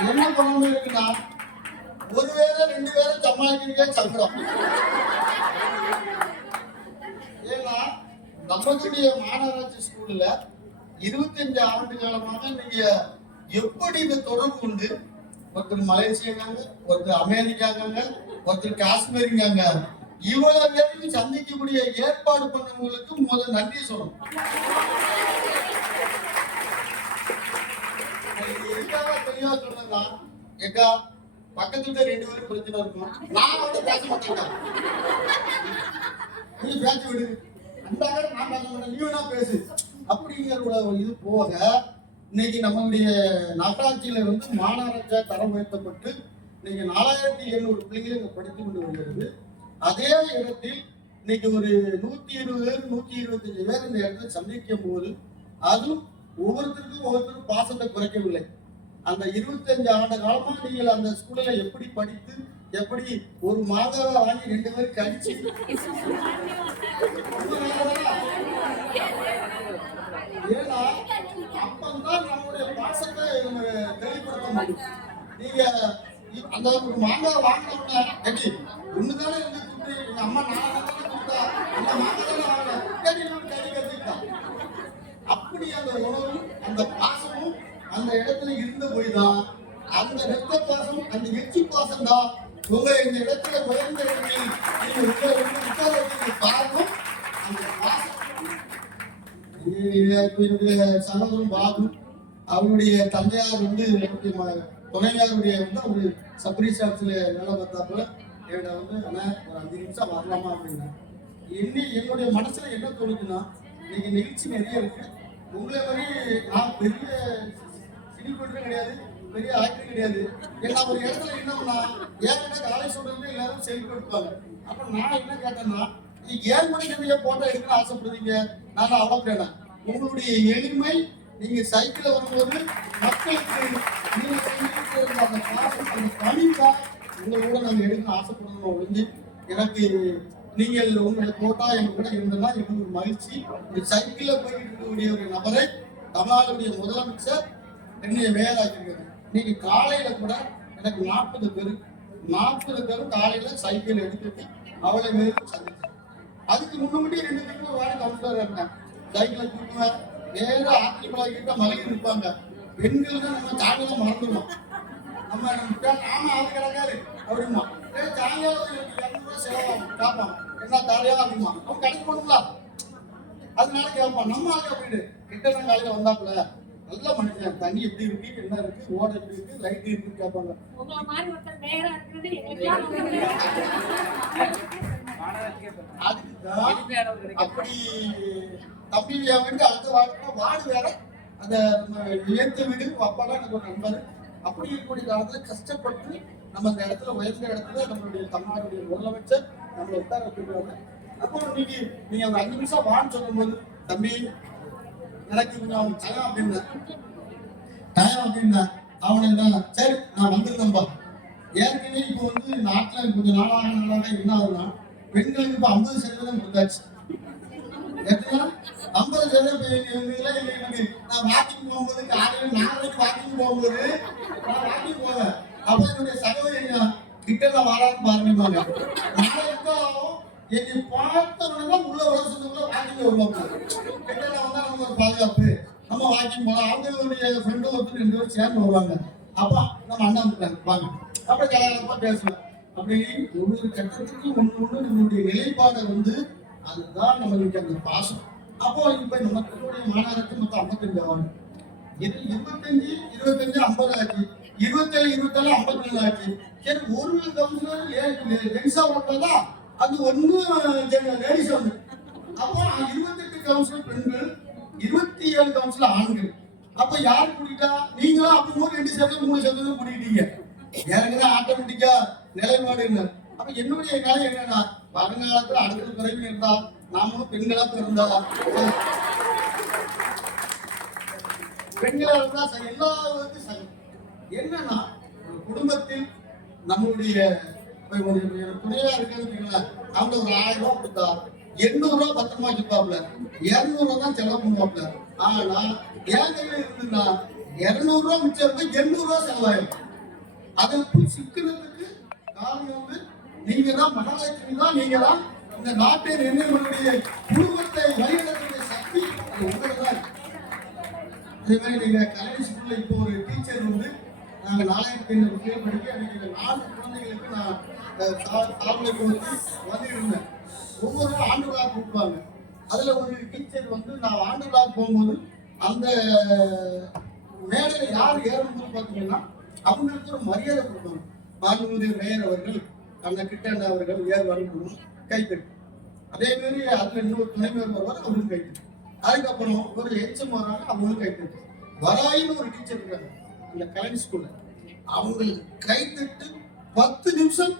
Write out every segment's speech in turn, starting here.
என்ன பண்ணணும் இருக்குன்னா ஒரு வேலை ரெண்டு வேலை சமாளிக்கிறதே சங்கடம். ஏன்னா நம்மளுடைய மாநகராட்சி ஸ்கூல்ல 25 ஆண்டு காலமாக நீங்க எப்படி இந்த தொடர்பு உண்டு? ஒருத்தர் மலேசியாங்க, ஒருத்தர் அமெரிக்காங்க, ஒருத்தர் காஷ்மீருங்க, இவ்வளவு பேருக்கு சந்திக்கக்கூடிய ஏற்பாடு பண்ணவங்களுக்கு முதல் நன்றி சொல்லணும். எதுக்காக தெளிவா சொல்றேன்னா, எக்கா பக்கத்துல 2 பேரும் பிரச்சனை இருக்கும், நான் வந்து பேச மாட்டேன், நீ பேச விடு, அந்த நான் பேச மாட்டேன், நீ வேணா பேசு அப்படிங்கிற இது போக இன்னைக்கு நம்மளுடைய நகராட்சியில வந்து மாநகராட்சியா தரம் உயர்த்தப்பட்டு இன்னைக்கு 4700 பிள்ளைகளை இங்க படித்துக் கொண்டு வருகிறது. அதே இடத்தில் இன்னைக்கு ஒரு 120 பேர் 125 பேர் இந்த இடத்துல சந்திக்கும் போது அதுவும் ஒவ்வொருத்தருக்கும் பாசத்தை குறைக்கவில்லை. அந்த 25 ஆண்டு காலமா நீங்கள் அந்த ஸ்கூல்ல எப்படி படித்து எப்படி ஒரு மாதவ வாங்கி 2 பேர் கழிச்சு ஏன்னா அப்பந்தான் நம்முடைய பாசத்தை தெளிவுபடுத்த முடியும். நீங்க அந்த ஒரு மாங்காய் வாங்கினோம்னா எப்படி ஒண்ணுதானே வந்து கூப்பிட்டு எங்க அம்மா நானே கூப்பிட்டா அந்த மாங்காய் தானே வாங்கினேன் கறி கட்டிட்டான். அப்படி அந்த உணவும் அந்த பாசமும் அந்த இடத்துல இருந்த போய்தான் அந்த ரத்த பாசம் அந்த எச்சி பாசம் தான் உங்களை இந்த இடத்துல உயர்ந்த இடத்தில் நீங்க உட்கார காரணம் அந்த பாசம். சகோதரன் பாபு அவருடைய தந்தையார் வந்து துணைவியாருடைய வந்து அவரு சப்ரீஸ் ஆஃபீஸ்ல வேலை பார்த்தாப்புல என்னோட வந்து ஆனா ஒரு 5 நிமிஷம் வரலாமா அப்படின்னா என்னுடைய மனசுல என்ன தோணுச்சுன்னா இன்னைக்கு நிகழ்ச்சி நிறைய இருக்கு. உங்களை மாதிரி நான் பெரிய சினிபேட்டரும் கிடையாது, பெரிய ஆக்டரும் கிடையாது. ஏன்னா ஒரு இடத்துல என்னன்னா ஏற்கனவே காலை சொல்றது எல்லாரும் செல்ஃபி எடுப்பாங்க. அப்ப நான் என்ன கேட்டேன்னா, நீங்க 7 மணிக்கு போட்டோ எடுக்கணும்னு ஆசைப்படுறீங்க, நான் அவ்வளவு கேட்டேன். உங்களுடைய எளிமை, நீங்க சைக்கிள் வரும்போது மக்களுக்கு நீங்க அந்த பாசம் அந்த பணிதான் உங்களோட நாங்க எடுக்கணும்னு ஆசைப்படணும் ஒழிஞ்சு எனக்கு நீங்கள் உங்களை போட்டா எங்க கூட இருந்ததுன்னா எனக்கு ஒரு மகிழ்ச்சி. ஒரு சைக்கிள்ல போயிட்டு இருக்கக்கூடிய ஒரு நபரை தமிழ்நாடுடைய முதலமைச்சர் என்னைய மேயராக்கிருக்காரு. இன்னைக்கு காலையில கூட எனக்கு 40 பேரும் காலையில சைக்கிள் எடுத்துட்டு அவளை மேலும் சந்திச்சேன். அதுக்கு முன்னாடி 2 பேருக்கு வாடி கவுன்சிலர் இருந்தேன். சைக்கிளை கூட்டுவேன், நேரம் ஆத்திரப்படாக்கிட்ட மலைக்கு நிற்பாங்க. பெண்கள் தான் நம்ம சாயங்காலம் மறந்துடுவோம். நம்ம ஆமா அது கிடக்காரு அப்படிமா சாயங்காலம் 200 செலவாகும் கேட்பான், என்ன தாலியா அப்படிமா அவன் கடைக்கு போகணுங்களா அதனால கேட்பான். நம்ம ஆளுக்கு அப்படின்ட்டு கிட்ட காலையில வந்தாப்புல நல்ல மனுஷன், தண்ணி எப்படி இருக்கு, என்ன இருக்கு, ரோடு எப்படி இருக்கு, லைட் இருக்குன்னு கேட்பாங்க. அப்படி தம்பி வீடு அடுத்த வார்டு வேற, அந்த ஏத்த வீடு அப்பாலாம் எனக்கு ஒரு நண்பர். அப்படி இருக்கக்கூடிய காலத்துல கஷ்டப்பட்டு நம்ம அந்த இடத்துல உயர்ந்த இடத்துல நம்மளுடைய தமிழ்நாடுடைய முதலமைச்சர் நம்மளை உட்கார வச்சிருக்காங்க. அப்போ நீங்க ஒரு 5 நிமிஷம் வான்னு சொல்லும் போது தம்பி எனக்கு கொஞ்சம் டயம் அப்படின்னா அவனை சரி நான் வந்துருந்தேன்பா. ஏற்கனவே இப்போ வந்து நாட்டில் கொஞ்சம் நாளாக என்ன ஆகுதுன்னா பெண்களுக்கு இப்போ 50% கொடுத்தாச்சு. எத்தனை 50% எனக்கு நான் வாக்கிங் போகும்போது காலையில் 4 வாக்கிங் போகும்போது நான் வாக்கிங் போவேன். அப்போ என்னுடைய சகோதரி கிட்ட வாரான்னு பாருங்க. நாளைக்கும் என்னை பார்த்தவனா உள்ள வருஷத்துக்குள்ள வாக்கிங் வருவாங்க. கிட்ட வந்தா நம்ம ஒரு பாதுகாப்பு, நம்ம வாக்கிங் போகலாம். அவங்களுடைய ஃப்ரெண்டு ஒருத்தர் 2 பேரும் சேர்ந்து வருவாங்க. அப்பா நம்ம அண்ணா வந்துட்டாங்க வாங்க, அப்படி கலாச்சாரமா பேசுவேன். அப்படி ஒவ்வொரு கட்டத்துக்கும் ஒன்று நம்மளுடைய நிலைப்பாடை வந்து அதுதான் நம்மளுக்கு அந்த பாசம். அப்போ இப்ப நம்மளுடைய மாநகராட்சி மொத்தம் 52 ஆகும். இது 25 50 ஆச்சு, 27 54 ஆச்சு. சரி ஒரு கவுன்சிலர் ஜென்ஸா வந்ததா அது ஒண்ணு லேடிஸ் வந்து. அப்போ 28 கவுன்சிலர் பெண்கள், 27 கவுன்சிலர் ஆண்கள். அப்ப யார் கூட்டிட்டா நீங்களும் அப்போ 2% 3% கூட்டிட்டீங்க. எனக்கு ஆட்டோமேட்டிக்கா நிலைப்பாடு என்ன. அப்ப என்னுடைய நிலை என்னன்னா வருங்காலத்துல அடுத்த குறைவு இருந்தா நாமளும் பெண்களா இருந்தா பெண்களா இருந்தா எல்லாருக்கும் சரி. என்னன்னா குடும்பத்தில் நம்மளுடைய துணையா இருக்கிறது அவங்க ஒரு 1000 ரூபாய் கொடுத்தா 800 ரூபாய் பத்திரமா வச்சுப்பாப்ல, 200 ரூபாய் தான் செலவு பண்ணுவாப்ல. ஆனா என் கையில இருந்துன்னா 200 ரூபாய் மிச்சம் 800 ரூபாய் செலவாயிடும். அதை போய் சிக்கிறதுக்கு காரணம் வந்து நீங்க தான், மகாலட்சுமி தான், நீங்க தான் இந்த நாட்டை நிர்ணயங்களுடைய குடும்பத்தை வழிநடத்துடைய சக்தி உங்களுக்கு தான். அதே மாதிரி நீங்க கல்வி ஸ்கூல்ல இப்போ ஒரு டீச்சர் வந்து நாங்க 4500 பேர் படிக்க அன்னைக்கு 4 குழந்தைகளுக்கு நான் தாவலை கொடுத்து வந்து இருந்தேன். ஒவ்வொரு ஆண்டு விழா கூப்பிடுவாங்க. அதுல ஒரு டீச்சர் வந்து நான் ஆண்டு விழா போகும்போது அந்த மேடையில யார் ஏறும்போது பார்த்தீங்கன்னா அவங்களுக்கு ஒரு மரியாதை கொடுப்பாங்க. மாண்புமிகு மேயர் அவர்கள், அந்த கிட்ட அவர்கள் ஏர் வரும்போது கைத்தட்டு. அதே மாதிரி அதுல இன்னொரு துணை மேயர் வருவார், அவங்களுக்கு கைத்தட்டு. அதுக்கப்புறம் ஒரு எச்சம் வராங்க, அவங்களும் கைத்தட்டு. வராயின்னு ஒரு டீச்சர் இருக்காங்க அந்த கல்வி ஸ்கூல்ல, அவங்களுக்கு கைத்தட்டு 10 நிமிஷம்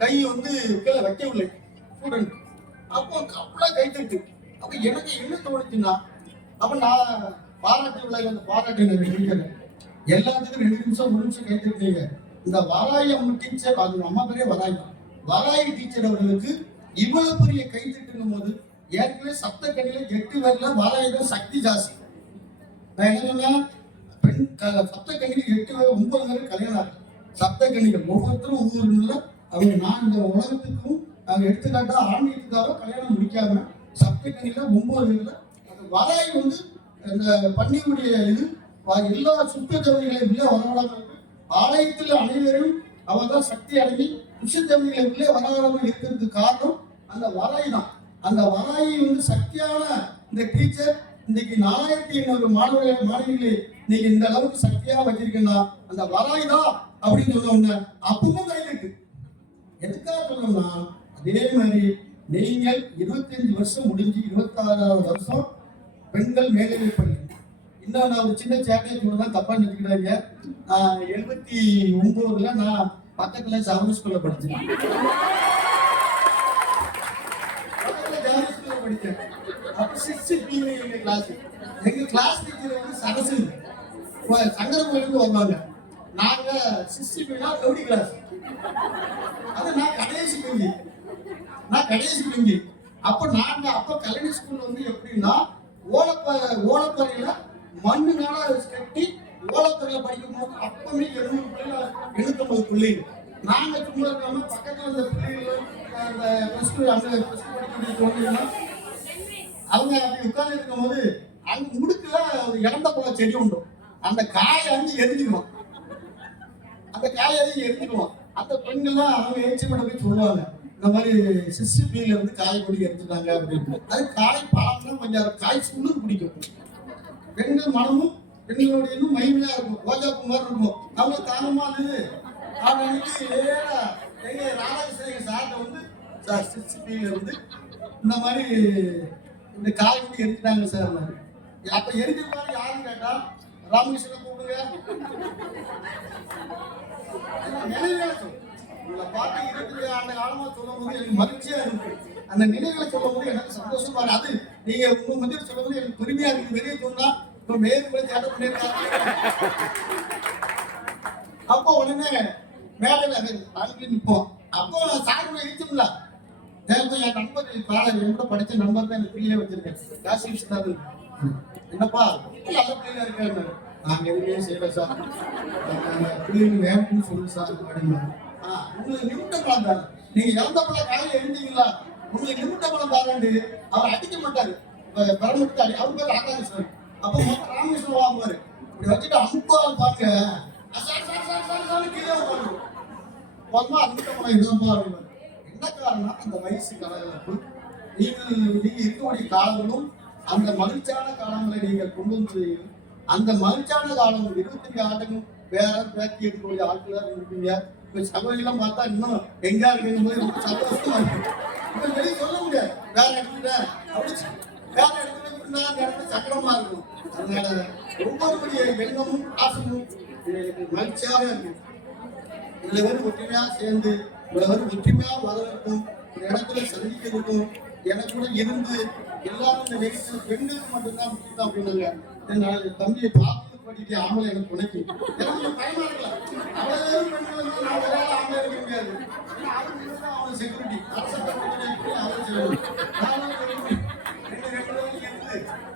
கை வந்து கீழே வைக்கவில்லை ஸ்டூடெண்ட். அப்போ கப்பலா கைத்தட்டு. அப்ப எனக்கு என்ன தோணுச்சுன்னா, அப்ப நான் பாராட்டு விழாவில் அந்த பாராட்டு டீச்சர் எல்லாத்துக்கும் 2 நிமிஷம் 1 நிமிஷம் கைத்தட்டீங்க. இந்த வராய் அவங்க டீச்சர், அது அம்மா பேரே வராய், வராய் டீச்சர் அவர்களுக்கு இவ்வளவு பெரிய கைத்தட்டுங்கும் போது ஏற்கனவே சப்த கண்ணில 8 பேர்ல வராய் தான் சக்தி ஜாஸ்தி. நான் என்ன சொன்னேன், பெண் சப்த கண்ணிக்கு 8 பேர் 9 பேர் கல்யாணம் ஆகும். சப்த கண்ணிகள் ஒவ்வொருத்தரும் ஒவ்வொரு அவங்க நான் இந்த உலகத்துக்கும் நாங்க எடுத்துக்காட்டா ஆன்மீகத்துக்காக கல்யாணம் முடிக்காம சப்த கண்ணில 9 பேர்ல அந்த வராய் வந்து அந்த பன்னியுடைய இது எல்லா சுத்த தேவதைகளை உள்ளே வரவிடாமல் ஆலயத்தில் அனைவரும் அவதான் சக்தி அடங்கி சுத்த தேவதைகளை உள்ளே வரவிடாமல் இருக்கிறதுக்கு காரணம் அந்த வராய் தான். அந்த வராயை வந்து சக்தியான இந்த டீச்சர் இன்னைக்கு 4800 மாணவிகளை நீங்க இந்த அளவுக்கு சக்தியா வச்சிருக்கீங்கன்னா அந்த வராய் தான் அப்படின்னு சொன்னோம்னா அப்பவும் கையிட்டு எதுக்காக சொல்லணும்னா, அதே மாதிரி நீங்கள் 25 வருஷம் முடிஞ்சு 26வது வருஷம் பெண்கள் மேல்நிலை பள்ளி. இன்னும் நான் ஒரு சின்ன சேட்டையை சொல்லதான் தப்பா நினைக்கிறாங்க. 79ல நான் பக்கத்துல ஜாமி ஸ்கூல்ல படிச்சேன். படித்தேன். அப்ப 6 எங்க கிளாஸ் டீச்சர் வந்து சரசு சங்கரமூர்ல வருவாங்க. நாங்க 6 ரவுடி கிளாஸ். அது நான் கடைசி பெஞ்சி. அப்ப நாங்க கல்வி ஸ்கூல்ல வந்து எப்படின்னா ஓலப்பறையில மண்ணுனால கட்டி ஓலப்பறையில படிக்கும் போது அப்பவே 700 பிள்ளைங்க. நாங்க சும்மா இருக்காம பக்கத்துல அந்த பிள்ளைகள் அந்த பிளஸ் டூ படிக்கக்கூடிய குழந்தைங்க அவங்க அப்படி உட்கார்ந்து இருக்கும் போது அங்க முடுக்குல ஒரு இறந்த போல செடி உண்டு. அந்த காயை அஞ்சு எரிஞ்சுக்குவோம். அந்த பெண்கள்லாம் அவங்க எரிச்சப்பட போய் சொல்லுவாங்க, இந்த மாதிரி சிசிபியில இருந்து காய் கொடி எரிஞ்சுட்டாங்க அப்படின்னு. அது காய் பழம்னா கொஞ்சம் காய் சுண்ணு பிடிக்கும். பெண்கள் மனமும் பெண்களுடைய இன்னும் மகிமையா இருக்கும், ரோஜாப்பு மாதிரி இருக்கும். அவங்க தாங்கமா இருந்தது எங்க ராதாகிருஷ்ணன் சார்ட்ட வந்து சார் சிசிபியில இருந்து இந்த மாதிரி இந்த காய் கொடி எரிஞ்சுட்டாங்க சார். அப்ப எரிஞ்சிருப்பாரு யாருன்னு கேட்டா ராமகிருஷ்ணன் கூப்பிடுங்க. உங்களை பார்த்து 22 ஆண்டு காலமா சொல்லும் போது எனக்கு மகிழ்ச்சியா இருக்கு. அந்த நினைவுகளை சொல்லும் போது எனக்கு சந்தோஷமா இருக்கு. அது நீங்க உங்க மத்தியில் சொல்லும் போது எனக்கு பெருமையா இருக்கு. வெளியே சொன்னா இப்ப மேற்கொள்ள சேட்டை பண்ணிருக்காங்க. அப்போ உடனே மேடையில நிற்போம். அப்போ சாகுல இருக்கும்ல, என் நண்பர் என்னோட படிச்ச நண்பர் தான் எனக்கு பிள்ளையே வச்சிருக்கேன். காசி விஸ்வநாதன். என்னப்பா நல்ல பிள்ளையா இருக்காரு. நாங்க எதுவுமே செய்யல சார், பிள்ளைங்க வேணும்னு சொல்லு சார் அப்படின்னா. உங்களுக்கு நிமிட்ட பழம் தாரு, நீங்க இறந்த பழம் காலையில எழுந்தீங்களா, உங்களுக்கு நிமிட்ட பழம் தாராண்டு அவர் அடிக்க மாட்டாரு. பரமட்டு அவர் பேர் ராதாகிருஷ்ணன். அப்போ மொத்தம் ராமகிருஷ்ணன் வாங்குவாரு. இப்படி வச்சுட்டு அமுக்குவாரு பாருங்க, கீழே வருவாரு. மொத்தமா நிமிட்ட பழம் இதுதான் அப்படின்னா என்ன காரணம், அந்த வயசு கலகலப்பு. நீங்க இருக்கக்கூடிய காலங்களும் அந்த மகிழ்ச்சியான காலங்களை நீங்கள் கொண்டு வந்து அந்த மகிழ்ச்சியான காலம் 25 ஆண்டுகள் வேற பேக்கி இருக்கக்கூடிய ஆட்களாக இருக்கீங்க. இப்போ சகோதரிலாம் பார்த்தா இன்னும் எங்கேயா இருக்கணும் போது ரொம்ப சந்தோஷமா இருக்கு. இப்போ வெளியே சொல்ல முடியாது, வேற இடத்துல அப்படி வேற இடத்துல சக்கரமா இருக்கும். அதனால ஒவ்வொருடைய எண்ணமும் ஆசமும் மகிழ்ச்சியாக இருக்கு. இதுல வந்து ஒற்றுமையா சேர்ந்து இவ்வளவு ஒற்றுமையா வளர்க்கும் இந்த இடத்துல சந்திக்கிறதுக்கும் எனக்கு கூட இருந்து எல்லாரும் இந்த நிகழ்ச்சியில் பெண்களுக்கு மட்டும்தான் முக்கியம் அப்படின்னாங்க. தம்பியை பார்த்து படிக்க ஆம்பளை எனக்கு துணைக்கு எனக்கு பயமா இருக்கலாம். அவ்வளவு பெண்கள் ஆம்பளை இருக்க முடியாது. அவங்க செக்யூரிட்டி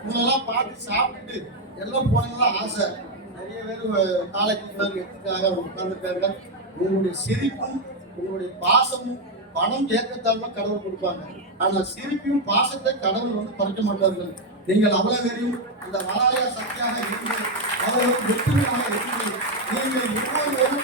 இவங்கெல்லாம் பார்த்து சாப்பிட்டுட்டு எல்லாம் போனதுதான் ஆசை. நிறைய பேர் காலேஜ் எடுத்துக்காக உட்கார்ந்துருக்காங்க. உங்களுடைய சிரிப்பும் உங்களுடைய பாசமும் பணம் ஏற்றத்தாழ்வா கடவுள் கொடுப்பாங்க. ஆனா சிரிப்பையும் பாசத்தை கடவுள் பறிக்க மாட்டார்கள். நீங்கள் அவ்வளவு பேரையும் இந்த மலாயா சக்தியாக இருந்து அவர்கள் வெற்றிகரமாக இருந்து நீங்கள் ஒவ்வொருவரும்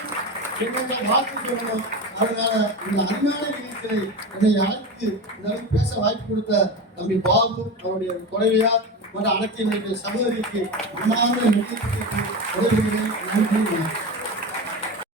என்னென்ன வாழ்த்து சொல்லணும். அதனால இந்த அருமையான நிகழ்ச்சியை என்னை அழைத்து இந்த பேச வாய்ப்பு கொடுத்த தம்பி பாபு அவருடைய துணைவியார் மற்றும் அனைத்து சகோதரிக்கு மனமார்ந்த நிகழ்ச்சிக்கு உதவுகிறேன். நன்றி.